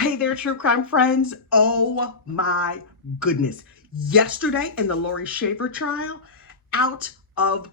Hey there, true crime friends. Oh my goodness. Yesterday in the Laurie Shaver trial, out of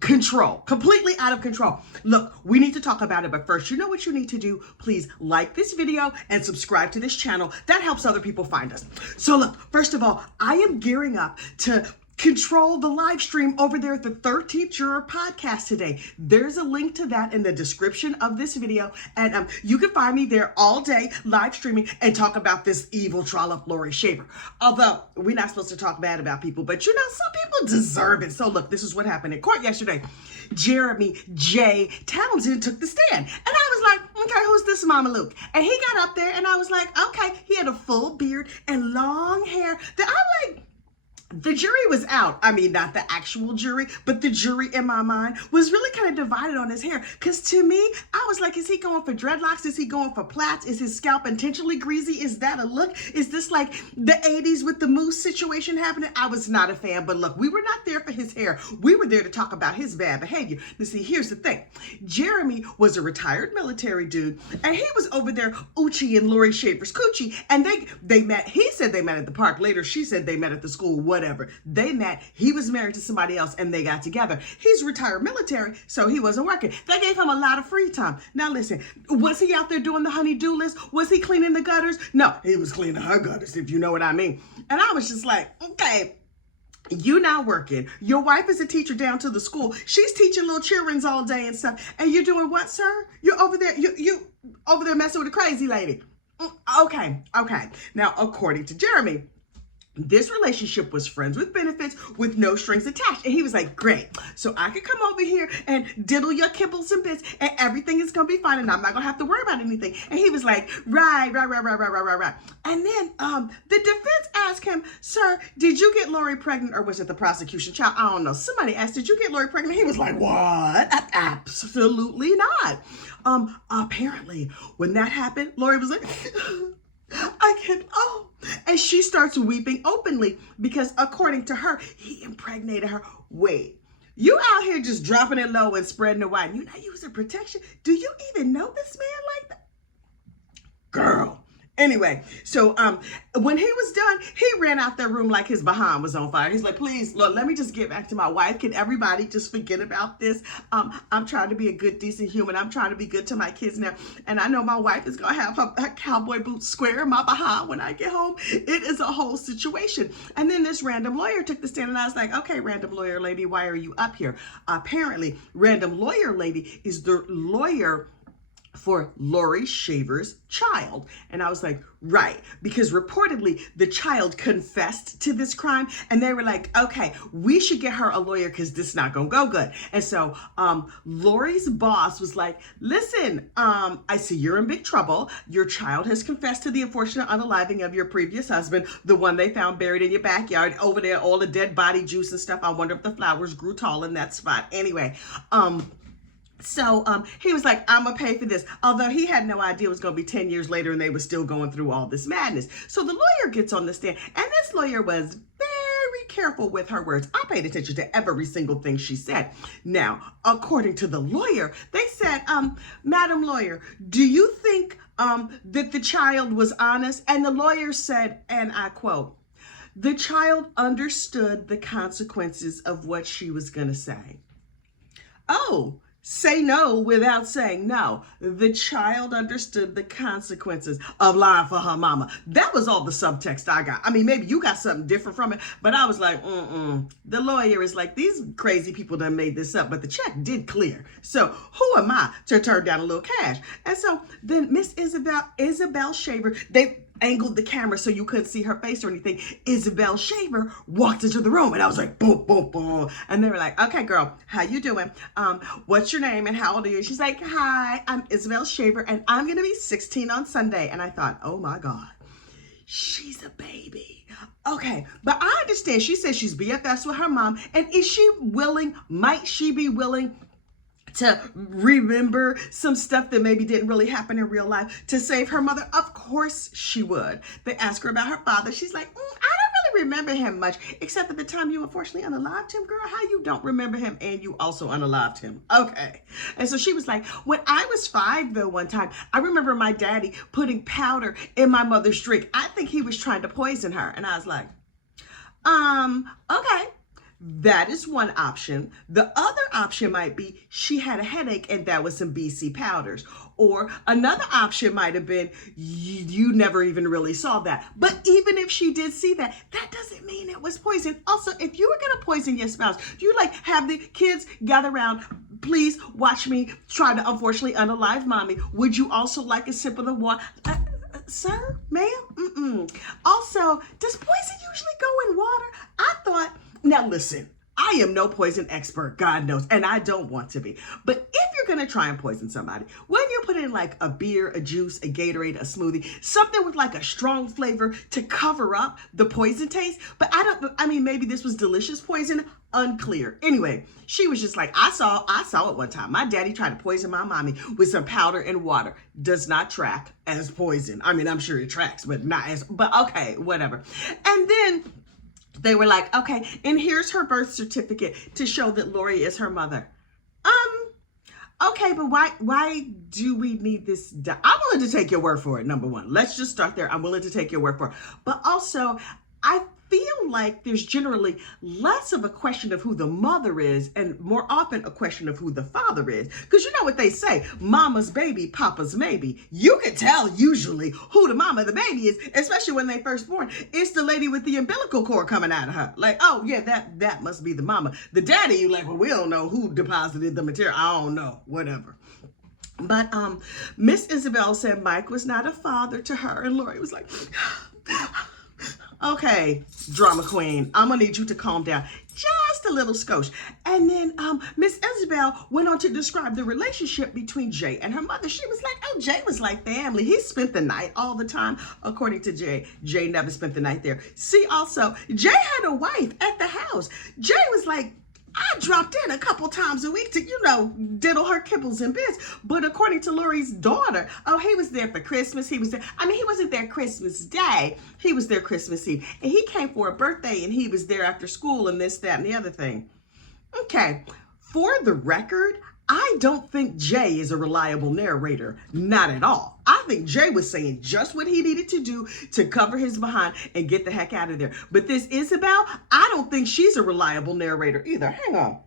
control, completely out of control. Look, we need to talk about it, but first, you know what you need to do? Please like this video and subscribe to this channel. That helps other people find us. So look, first of all, I am gearing up to control the live stream over there at the 13th Juror podcast today. There's a link to that in the description of this video, and you can find me there all day live streaming and talk about this evil trollop Laurie Shaver. Although we're not supposed to talk bad about people, but you know, some people deserve it. So look, this is what happened in court yesterday. Jeremy J. Townsend took the stand, and I was like, okay, who's this Mama Luke? And he got up there, and I was like, okay, he had a full beard and long hair that I'm like, the jury was out. I mean, not the actual jury, but the jury in my mind was really kind of divided on his hair. Because to me, I was like, is he going for dreadlocks? Is he going for plaits? Is his scalp intentionally greasy? Is that a look? Is this like the 80s with the mousse situation happening? I was not a fan, but look, we were not there for his hair. We were there to talk about his bad behavior. You see, here's the thing. Jeremy was a retired military dude, and he was over there Uchi and Laurie Shaver's coochie, and they met. He said they met at the park. Later, she said they met at the school, whatever. They met, he was married to somebody else, and they got together. He's retired military, so he wasn't working. They gave him a lot of free time. Now listen, was he out there doing the honey-do list? Was he cleaning the gutters? No, he was cleaning her gutters, if you know what I mean. And I was just like, okay, you not working. Your wife is a teacher down to the school. She's teaching little childrens all day and stuff. And you're doing what, sir? You're over there, you over there messing with a crazy lady. Okay. Now, according to Jeremy, this relationship was friends with benefits with no strings attached. And he was like, great. So I could come over here and diddle your kibbles and bits and everything is going to be fine and I'm not going to have to worry about anything. And he was like, right. And then the defense asked him, sir, did you get Laurie pregnant or was it the prosecution child? I don't know. Somebody asked, did you get Laurie pregnant? He was like, what? Absolutely not. Apparently, when that happened, Laurie was like, and she starts weeping openly because according to her, he impregnated her. Wait, you out here just dropping it low and spreading the wine. You're not using protection. Do you even know this man like that? Girl. Anyway, so when he was done, he ran out that room like his behind was on fire. He's like, please, Lord, let me just get back to my wife. Can everybody just forget about this? I'm trying to be a good, decent human. I'm trying to be good to my kids now. And I know my wife is going to have her cowboy boots square in my behind when I get home. It is a whole situation. And then this random lawyer took the stand and I was like, okay, random lawyer lady, why are you up here? Apparently, random lawyer lady is the lawyer for Laurie Shaver's child. And I was like, right, because reportedly the child confessed to this crime and they were like, okay, we should get her a lawyer because this is not gonna go good. And so Laurie's boss was like, listen, I see you're in big trouble. Your child has confessed to the unfortunate unaliving of your previous husband, the one they found buried in your backyard over there, all the dead body juice and stuff. I wonder if the flowers grew tall in that spot. Anyway, So he was like, I'm going to pay for this. Although he had no idea it was going to be 10 years later and they were still going through all this madness. So the lawyer gets on the stand and this lawyer was very careful with her words. I paid attention to every single thing she said. Now, according to the lawyer, they said, Madam Lawyer, do you think that the child was honest? And the lawyer said, and I quote, the child understood the consequences of what she was going to say. Oh, say no without saying no. The child understood the consequences of lying for her mama. That was all the subtext I got. I mean, maybe you got something different from it, but I was like, The lawyer is like, these crazy people done made this up, but the check did clear. So who am I to turn down a little cash? And so then Miss Isabel Shaver, they angled the camera so you couldn't see her face or anything. Isabel Shaver walked into the room and I was like, boom, boom, boom. And they were like, okay, girl, how you doing? What's your name and how old are you? She's like, hi, I'm Isabel Shaver and I'm going to be 16 on Sunday. And I thought, oh my God, she's a baby. Okay, but I understand. She says she's BFFs with her mom. And is she willing, might she be willing to remember some stuff that maybe didn't really happen in real life to save her mother? Of course she would. They ask her about her father. She's like, I don't really remember him much, except at the time you unfortunately unalived him, girl. How you don't remember him and you also unalived him? Okay. And so she was like, when I was 5, though, one time, I remember my daddy putting powder in my mother's drink. I think he was trying to poison her. And I was like, okay. That is one option. The other option might be she had a headache and that was some BC powders. Or another option might have been you never even really saw that. But even if she did see that, that doesn't mean it was poison. Also, if you were going to poison your spouse, do you like have the kids gather around? Please watch me try to unfortunately unalive mommy. Would you also like a sip of the water? Sir, ma'am? Also, does poison usually go in water? I thought, now listen, I am no poison expert, God knows, and I don't want to be. But if you're going to try and poison somebody, when you put in like a beer, a juice, a Gatorade, a smoothie, something with like a strong flavor to cover up the poison taste. But I mean, maybe this was delicious poison, unclear. Anyway, she was just like, I saw it one time. My daddy tried to poison my mommy with some powder and water. Does not track as poison. I mean, I'm sure it tracks, but not as, but okay, whatever. And then they were like, okay, and here's her birth certificate to show that Laurie is her mother. Okay, but why do we need this? I'm willing to take your word for it, number one. Let's just start there. I'm willing to take your word for it. But also, I feel like there's generally less of a question of who the mother is and more often a question of who the father is. Because you know what they say, mama's baby, papa's maybe. You can tell usually who the mama of the baby is, especially when they first born. It's the lady with the umbilical cord coming out of her. Like, oh yeah, that must be the mama. The daddy, you like, well, we don't know who deposited the material. I don't know, whatever. But Miss Isabel said Mike was not a father to her, and Laurie was like, okay, drama queen, I'm gonna need you to calm down just a little skosh. And then Miss Isabel went on to describe the relationship between Jay and her mother. She was like, oh, Jay was like family. He spent the night all the time. According to Jay, Jay never spent the night there. See, also, Jay had a wife at the house. Jay was like, I dropped in a couple times a week to, you know, diddle her kibbles and bits. But according to Laurie's daughter, oh, he was there for Christmas. He was there. I mean, he wasn't there Christmas Day. He was there Christmas Eve. And he came for a birthday and he was there after school and this, that, and the other thing. Okay. For the record, I don't think Jay is a reliable narrator. Not at all. I think Jay was saying just what he needed to do to cover his behind and get the heck out of there. But this Isabel, I don't think she's a reliable narrator either. Hang on.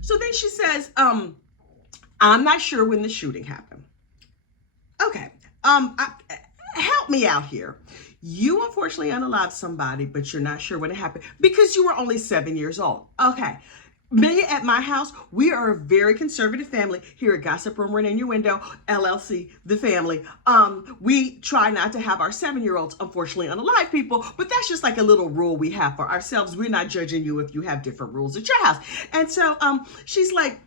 So then she says, I'm not sure when the shooting happened. Okay. Help me out here. You unfortunately unalived somebody, but you're not sure when it happened because you were only 7 years old. Okay. Me at my house, we are a very conservative family here at Gossip Rumor and Innuendo LLC, the family. We try not to have our 7-year-olds, unfortunately, unalive people, but that's just like a little rule we have for ourselves. We're not judging you if you have different rules at your house. And so she's like,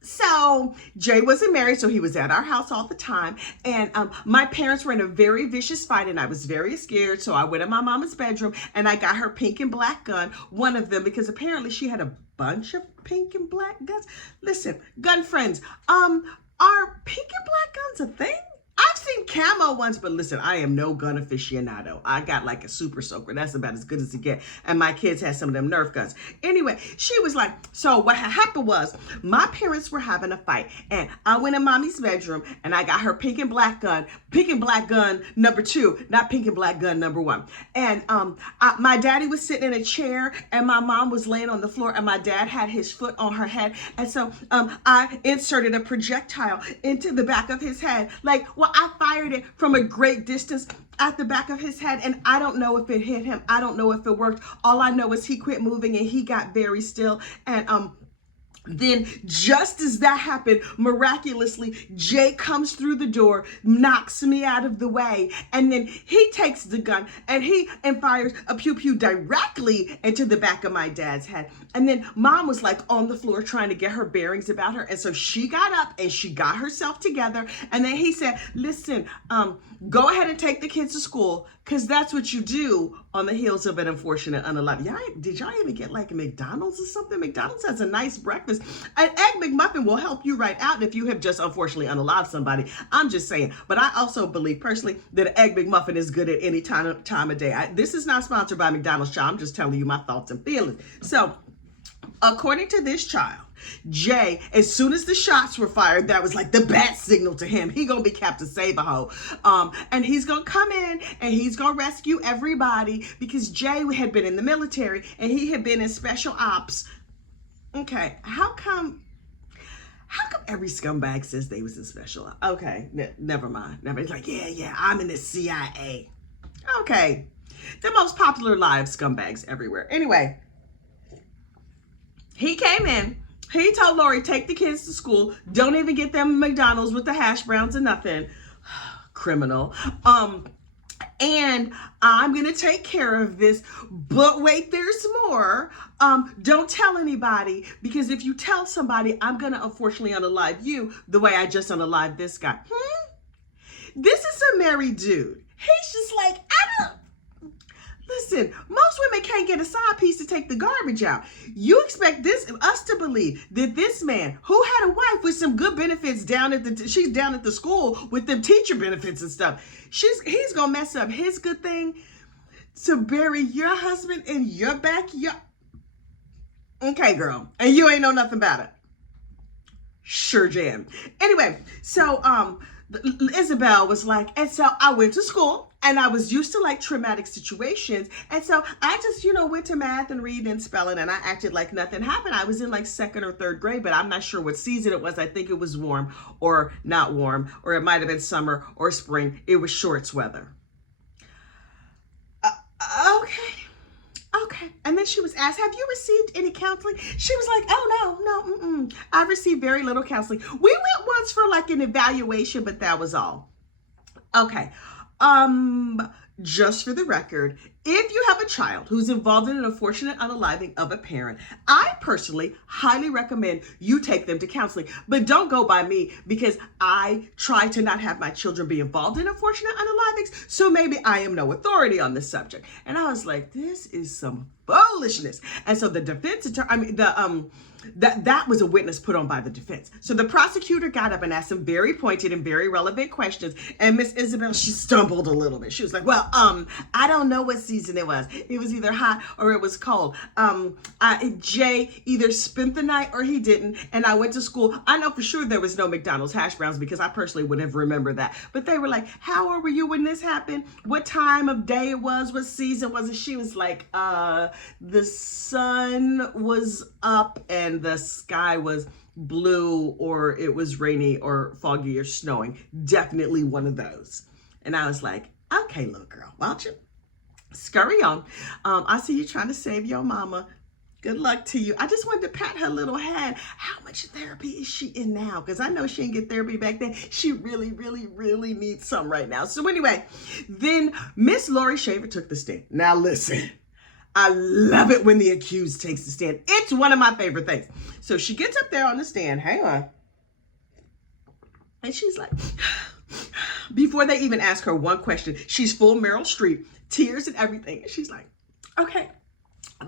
so Jay wasn't married, so he was at our house all the time. And my parents were in a very vicious fight and I was very scared. So I went in my mama's bedroom and I got her pink and black gun, one of them, because apparently she had a bunch of pink and black guns. Listen, gun friends, are pink and black guns a thing? I've seen camo ones, but listen, I am no gun aficionado. I got like a super soaker. That's about as good as it get. And my kids had some of them Nerf guns. Anyway, she was like, so what happened was my parents were having a fight and I went in mommy's bedroom and I got her pink and black gun number 2, not pink and black gun number 1. And my daddy was sitting in a chair and my mom was laying on the floor and my dad had his foot on her head. And so I inserted a projectile into the back of his head. Like, well, I fired it from a great distance at the back of his head and I don't know if it hit him. I don't know if it worked. All I know is he quit moving and he got very still. And then just as that happened, miraculously, Jay comes through the door, knocks me out of the way, and then he takes the gun and fires a pew-pew directly into the back of my dad's head. And then mom was like on the floor trying to get her bearings about her. And so she got up and she got herself together. And then he said, listen, go ahead and take the kids to school. Because that's what you do on the heels of an unfortunate unalive. Did y'all even get like a McDonald's or something? McDonald's has a nice breakfast. An Egg McMuffin will help you right out if you have just unfortunately unalived somebody. I'm just saying. But I also believe personally that an Egg McMuffin is good at any time of day. This is not sponsored by McDonald's, child. I'm just telling you my thoughts and feelings. So, according to this child, Jay, as soon as the shots were fired, that was like the bat signal to him. He gonna be Captain Save-A-Ho. And he's gonna come in and he's gonna rescue everybody because Jay had been in the military and he had been in special ops. Okay, how come every scumbag says they was in special ops? Okay, never mind. It's like, yeah, I'm in the CIA. Okay, the most popular live scumbags everywhere. Anyway, he came in. He told Laurie, take the kids to school. Don't even get them McDonald's with the hash browns or nothing. Criminal. And I'm going to take care of this. But wait, there's more. Don't tell anybody, because if you tell somebody, I'm going to unfortunately unalive you the way I just unalived this guy. This is a married dude. He's just like, listen, most women can't get a side piece to take the garbage out. You expect us to believe that this man who had a wife with some good benefits she's down at the school with them teacher benefits and stuff. He's gonna mess up his good thing to bury your husband in your backyard. Okay, girl, and you ain't know nothing about it. Sure jam. Anyway, so Isabel was like, and so I went to school and I was used to like traumatic situations. And so I just, went to math and reading and spelling and I acted like nothing happened. I was in like 2nd or 3rd grade, but I'm not sure what season it was. I think it was warm or not warm, or it might've been summer or spring. It was shorts weather. Okay. And then she was asked, have you received any counseling? She was like, oh, no. I've received very little counseling. We went once for like an evaluation, but that was all. Okay. Just for the record, if you have a child who's involved in an unfortunate unaliving of a parent, I personally highly recommend you take them to counseling. But don't go by me, because I try to not have my children be involved in unfortunate unalivings, so maybe I am no authority on this subject. And I was like, this is some foolishness. And so the defense attorney, that was a witness put on by the defense. So the prosecutor got up and asked some very pointed and very relevant questions. And Miss Isabel, she stumbled a little bit. She was like, well, I don't know what season it was. It was either hot or it was cold. Jay either spent the night or he didn't. And I went to school. I know for sure there was no McDonald's hash browns, because I personally would have remembered that. But they were like, how old were you when this happened? What time of day it was? What season was it? She was like, the sun was up and the sky was blue, or it was rainy or foggy or snowing. Definitely one of those. And I was like, okay, little girl, why don't you scurry on? I see you trying to save your mama. Good luck to you. I just wanted to pat her little hand. How much therapy is she in now? Because I know she didn't get therapy back then. She really, really, really needs some right now. So anyway, then Miss Laurie Shaver took the stand. Now listen, I love it when the accused takes the stand. It's one of my favorite things. So she gets up there on the stand. Hang on. And she's like, before they even ask her one question, she's full Meryl Streep, tears and everything. And she's like, okay,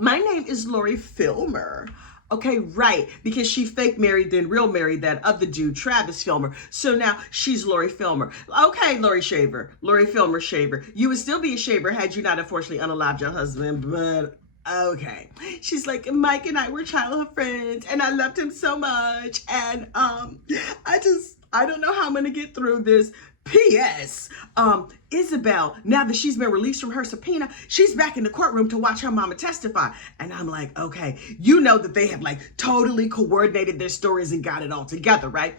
my name is Laurie Filmer. Okay, right, because she fake married, then real married that other dude, Travis Filmer. So now she's Laurie Filmer. Okay, Laurie Filmer Shaver. You would still be a shaver had you not unfortunately unalived your husband, but okay. She's like, Mike and I were childhood friends, and I loved him so much, and I don't know how I'm gonna get through this. P.S. Isabel, now that she's been released from her subpoena, she's back in the courtroom to watch her mama testify. And I'm like, okay, you know that they have like totally coordinated their stories and got it all together, right?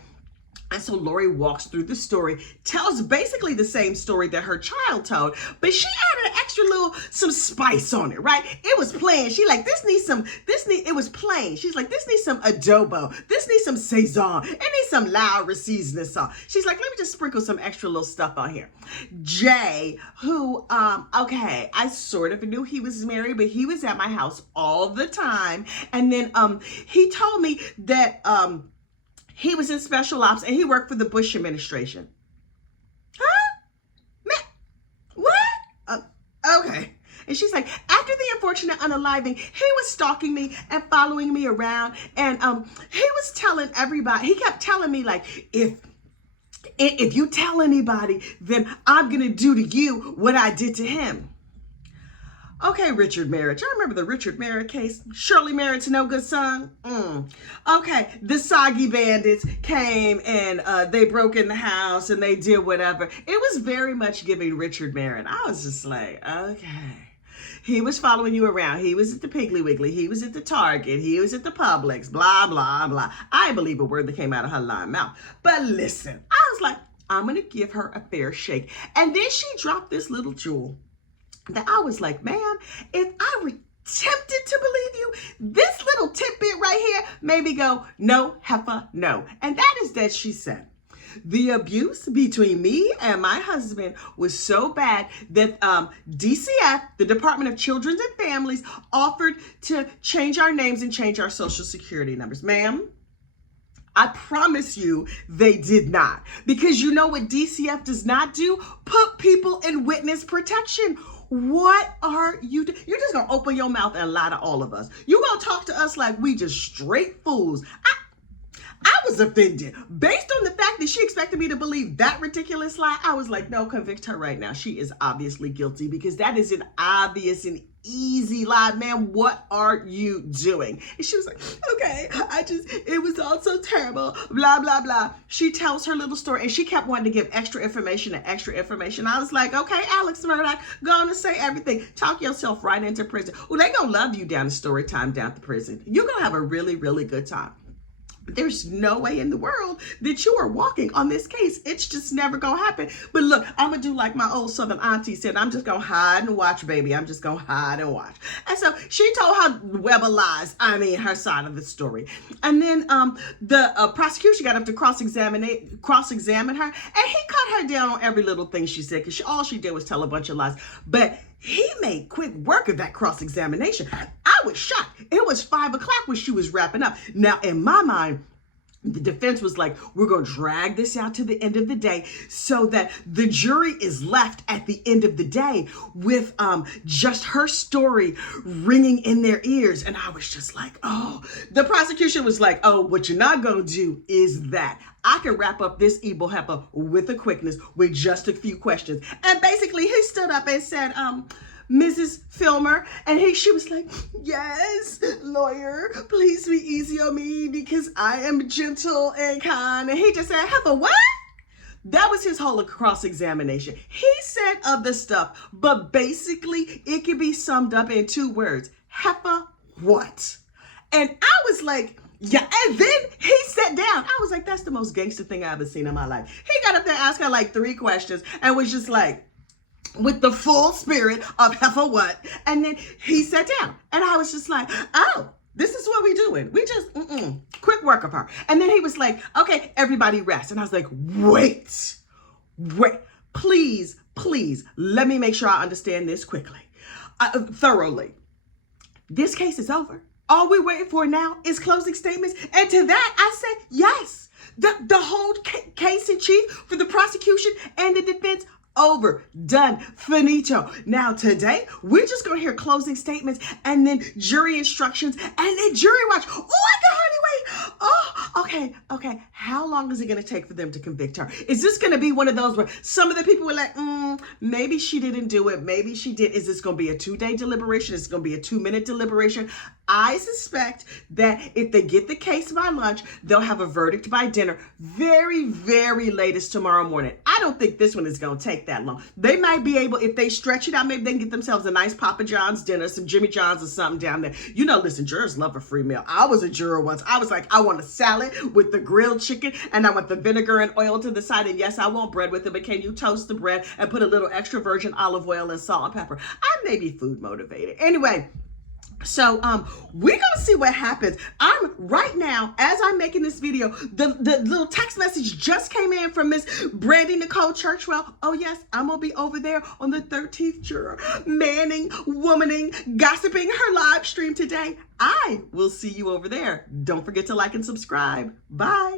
And so Laurie walks through the story, tells basically the same story that her child told, but she added an extra some spice on it, right? It was plain. She like, it was plain. She's like, this needs some adobo. This needs some Sazon. It needs some Laurie seasoning sauce. She's like, let me just sprinkle some extra little stuff on here. Jay, who, okay, I sort of knew he was married, but he was at my house all the time. And then, he told me that, he was in special ops and he worked for the Bush administration. Huh? What? Okay. And she's like, after the unfortunate unaliving, he was stalking me and following me around. And he was telling everybody, he kept telling me, like, if you tell anybody, then I'm going to do to you what I did to him. Okay, Richard Merritt. Y'all remember the Richard Merritt case? Shirley Merritt's no good son? Okay, the Soggy Bandits came and they broke in the house and they did whatever. It was very much giving Richard Merritt. I was just like, okay. He was following you around. He was at the Piggly Wiggly. He was at the Target. He was at the Publix. Blah, blah, blah. I believe a word that came out of her lying mouth. But listen, I was like, I'm going to give her a fair shake. And then she dropped this little jewel that I was like, ma'am, if I were tempted to believe you, this little tidbit right here made me go, no, heifer, no. And that is that she said, the abuse between me and my husband was so bad that DCF, the Department of Children and Families, offered to change our names and change our social security numbers. Ma'am, I promise you they did not. Because you know what DCF does not do? Put people in witness protection. What are you doing? You're just going to open your mouth and lie to all of us. You're going to talk to us like we just straight fools. I was offended. Based on the fact that she expected me to believe that ridiculous lie, I was like, no, convict her right now. She is obviously guilty because that is an obvious and easy lie. Man, what are you doing? And she was like, okay, it was all so terrible, blah, blah, blah. She tells her little story and she kept wanting to give extra information and extra information. I was like, okay, Alex Murdoch, go on and say everything. Talk yourself right into prison. Well, they gonna love you down in story time down at the prison. You're gonna have a really, really good time. There's no way in the world that you are walking on this case. It's just never gonna happen. But look, I'm gonna do like my old Southern auntie said, I'm just gonna hide and watch, baby. I'm just gonna hide and watch. And so she told her web of lies, her side of the story. And then the prosecution got up to cross-examine her, and he cut her down on every little thing she said, because all she did was tell a bunch of lies. But he made quick work of that cross-examination. I was shocked. It was 5 o'clock when she was wrapping up. Now, in my mind, the defense was like, we're going to drag this out to the end of the day so that the jury is left at the end of the day with just her story ringing in their ears. And I was just like, oh, the prosecution was like, oh, what you're not going to do is that. I can wrap up this evil heifer with a quickness with just a few questions. And basically he stood up and said, Mrs. Filmer, and she was like, yes, lawyer, please be easy on me because I am gentle and kind. And he just said, heifer, what? That was his whole cross-examination. He said other stuff, but basically it could be summed up in 2 words. Heifer, what? And I was like, yeah, and then he sat down. I was like, that's the most gangster thing I ever seen in my life. He got up there, asked her like 3 questions and was just like, with the full spirit of heifer what? And then he sat down and I was just like, oh, this is what we doing. We just, quick work of her. And then he was like, okay, everybody rest. And I was like, wait, please, let me make sure I understand this quickly, thoroughly. This case is over. All we're waiting for now is closing statements. And to that, I said, yes, the whole case in chief for the prosecution and the defense, over, done, finito. Now today, we're just gonna hear closing statements and then jury instructions and then jury watch. Oh, I got honey, wait. Oh, okay. How long is it gonna take for them to convict her? Is this gonna be one of those where some of the people were like, maybe she didn't do it, maybe she did. Is this gonna be a 2-day deliberation? Is it gonna be a 2-minute deliberation? I suspect that if they get the case by lunch, they'll have a verdict by dinner, very, very latest tomorrow morning. I don't think this one is going to take that long. They might be able, if they stretch it out, maybe they can get themselves a nice Papa John's dinner, some Jimmy John's or something down there. You know, listen, jurors love a free meal. I was a juror once. I was like, I want a salad with the grilled chicken and I want the vinegar and oil to the side. And yes, I want bread with it, but can you toast the bread and put a little extra virgin olive oil and salt and pepper? I may be food motivated. Anyway, so we're gonna see what happens. I'm right now, as I'm making this video, the little text message just came in from Miss Brandy Nicole Churchwell. Oh yes, I'm gonna be over there on the 13th juror, manning, womaning, gossiping her live stream today. I will see you over there. Don't forget to like and subscribe. Bye.